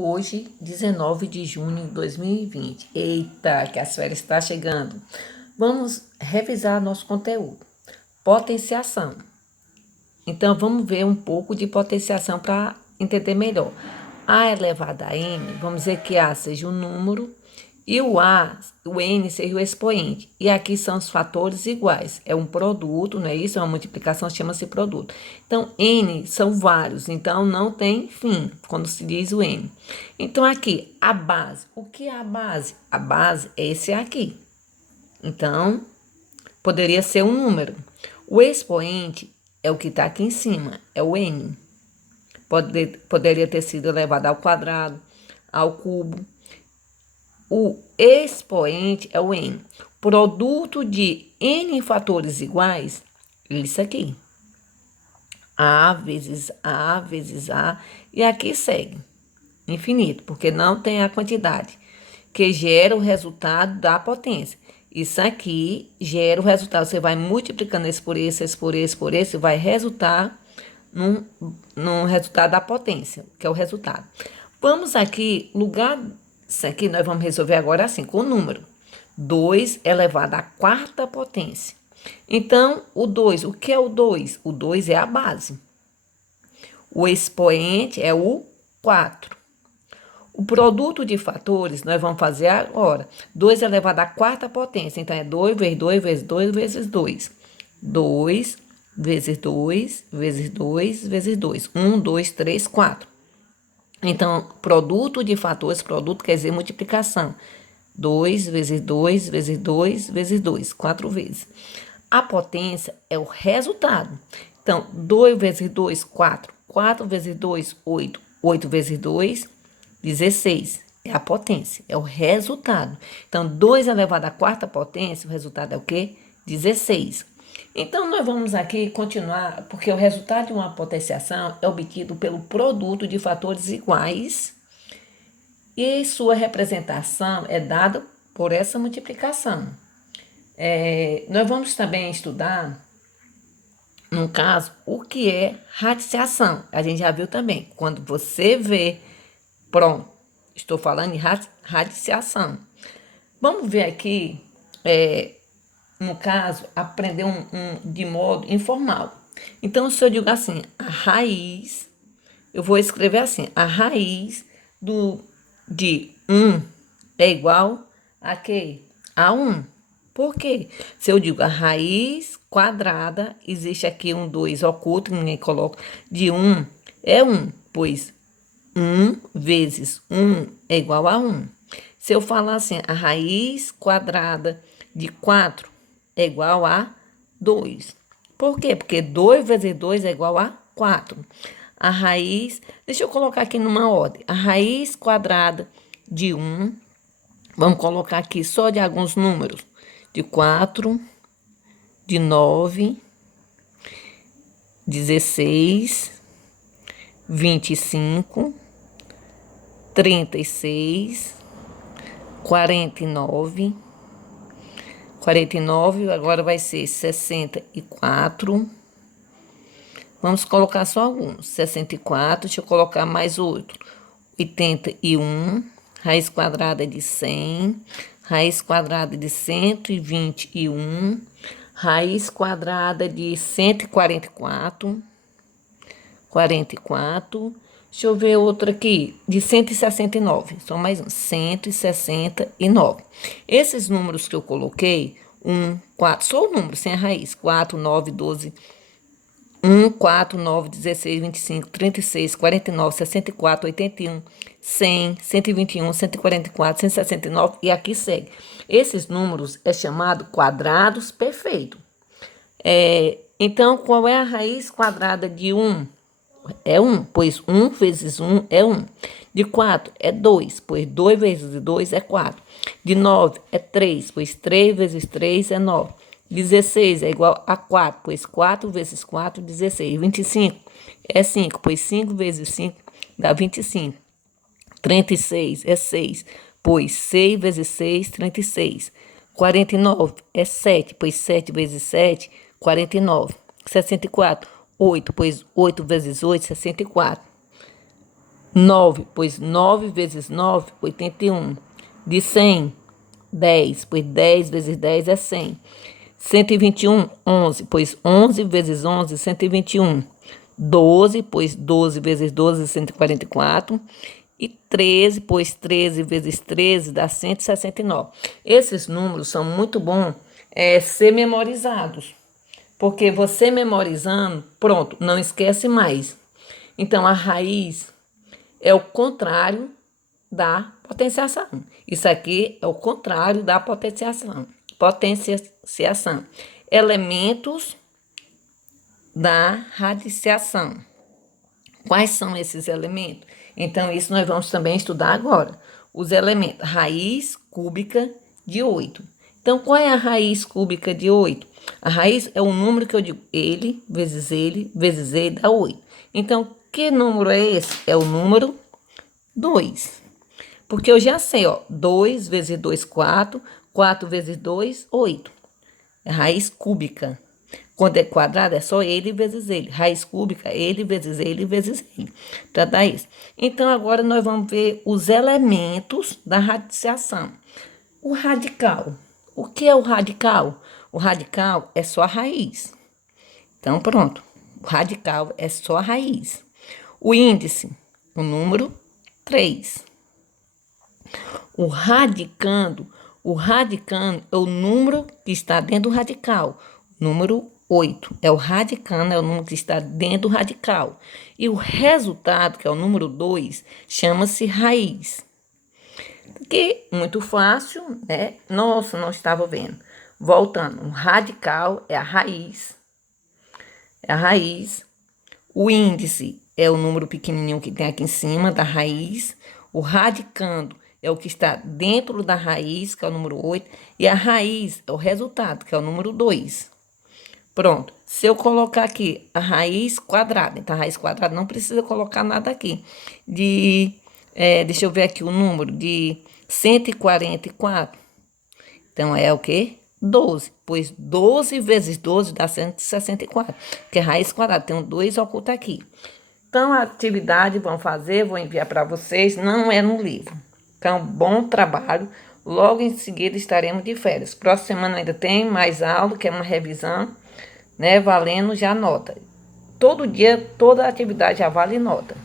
Hoje, 19 de junho de 2020. Eita, que as férias estão chegando. Vamos revisar nosso conteúdo. Potenciação. Então, vamos ver um pouco de potenciação para entender melhor. A elevado a n, vamos dizer que A seja o número e o n seja o expoente. E aqui são os fatores iguais. É um produto, não é isso? É uma multiplicação, chama-se produto. Então, n são vários, então não tem fim, quando se diz o n. Então, aqui, a base. O que é a base? A base é esse aqui. Então, poderia ser um número. O expoente é o que está aqui em cima, é o n. Poderia ter sido elevado ao quadrado, ao cubo. O expoente é o n. Produto de n fatores iguais, isso aqui. A vezes A vezes A. E aqui segue. Infinito, porque não tem a quantidade. Que gera o resultado da potência. Isso aqui gera o resultado. Você vai multiplicando esse por esse, esse por esse, por esse, vai resultar num resultado da potência, que é o resultado. Vamos aqui, isso aqui nós vamos resolver agora assim, com o número. 2 elevado à quarta potência. Então, o 2, o que é o 2? O 2 é a base. O expoente é o 4. O produto de fatores nós vamos fazer agora. 2 elevado à quarta potência. Então, é 2 vezes 2 vezes 2 vezes 2. 2 vezes 2 vezes 2 vezes 2. 1, 2, 3, 4. Então, produto de fatores, produto quer dizer multiplicação. 2 vezes 2 vezes 2 vezes 2, 4 vezes. A potência é o resultado. Então, 2 vezes 2, 4. 4 vezes 2, 8. 8 vezes 2, 16. É a potência, é o resultado. Então, 2 elevado à quarta potência, o resultado é o quê? 16. Então, nós vamos aqui continuar, porque o resultado de uma potenciação é obtido pelo produto de fatores iguais e sua representação é dada por essa multiplicação. Nós vamos também estudar, no caso, o que é radiciação. A gente já viu também. Quando você vê, pronto, estou falando em radiciação. Vamos ver aqui, no caso, aprender de modo informal. Então, se eu digo assim, a raiz, eu vou escrever assim, a raiz de 1 é igual a quê? A 1. Por quê? Se eu digo a raiz quadrada, existe aqui um 2 oculto, ninguém coloca, de 1 é 1, pois 1 vezes 1 é igual a 1. Se eu falar assim, a raiz quadrada de 4 é igual a 2. Por quê? Porque 2 vezes 2 é igual a 4. A raiz, deixa eu colocar aqui numa ordem. A raiz quadrada de 1, vamos colocar aqui só de alguns números. De 4, de 9, 16, 25, 36, 49. 49, agora vai ser 64. Vamos colocar só alguns. 64, deixa eu colocar mais outro. 81, raiz quadrada de 100, raiz quadrada de 121, raiz quadrada de 144, 44. Deixa eu ver outro aqui, de 169, só mais um, 169. Esses números que eu coloquei, 1, 4, só o número, sem a raiz, 4, 9, 12, 1, 4, 9, 16, 25, 36, 49, 64, 81, 100, 121, 144, 169 e aqui segue. Esses números é chamado quadrados perfeitos. Então, qual é a raiz quadrada de 1? É 1, pois 1 vezes 1 é 1. De 4 é 2, pois 2 vezes 2 é 4. De 9 é 3, pois 3 vezes 3 é 9. 16 é igual a 4, pois 4 vezes 4 é 16. 25 é 5, pois 5 vezes 5 dá 25. 36 é 6, pois 6 vezes 6, 36. 49 é 7, pois 7 vezes 7, 49. 64, 8, pois 8 vezes 8, 64. 9, pois 9 vezes 9, 81. De 100, 10, pois 10 vezes 10 é 100. 121, 11, pois 11 vezes 11, 121. 12, pois 12 vezes 12, 144. E 13, pois 13 vezes 13 dá 169. Esses números são muito bons ser memorizados, porque você memorizando, pronto, não esquece mais. Então, a raiz é o contrário da potenciação. Isso aqui é o contrário da potenciação. Potenciação. Elementos da radiciação. Quais são esses elementos? Então, isso nós vamos também estudar agora. Os elementos. Raiz cúbica de 8. Então, qual é a raiz cúbica de 8? A raiz é o número que eu digo, ele, vezes ele, dá 8. Então, que número é esse? É o número 2. Porque eu já sei, ó, 2 vezes 2, 4, 4 vezes 2, 8. É raiz cúbica. Quando é quadrado, é só ele vezes ele. Raiz cúbica, ele vezes ele vezes ele. Para dar isso. Então, agora nós vamos ver os elementos da radiciação. O radical. O que é o radical? O radical é só a raiz. Então, pronto. O radical é só a raiz. O índice, o número 3. O radicando é o número que está dentro do radical. Número 8 é o radicando, é o número que está dentro do radical. E o resultado, que é o número 2, chama-se raiz. Que muito fácil, né? Nossa, não estava vendo. Voltando, o radical é a raiz. É a raiz. O índice é o número pequenininho que tem aqui em cima da raiz. O radicando é o que está dentro da raiz, que é o número 8. E a raiz é o resultado, que é o número 2. Pronto. Se eu colocar aqui a raiz quadrada, então a raiz quadrada não precisa colocar nada aqui. Deixa eu ver aqui o número de 144. Então é o quê? 12. Pois 12 vezes 12 dá 164. Que é raiz quadrada. Tem um 2 oculto aqui. Então, a atividade vão fazer, vou enviar para vocês, não é no livro. Então, bom trabalho. Logo em seguida estaremos de férias. Próxima semana ainda tem mais aula, que é uma revisão, né? Valendo já nota. Todo dia, toda atividade já vale nota.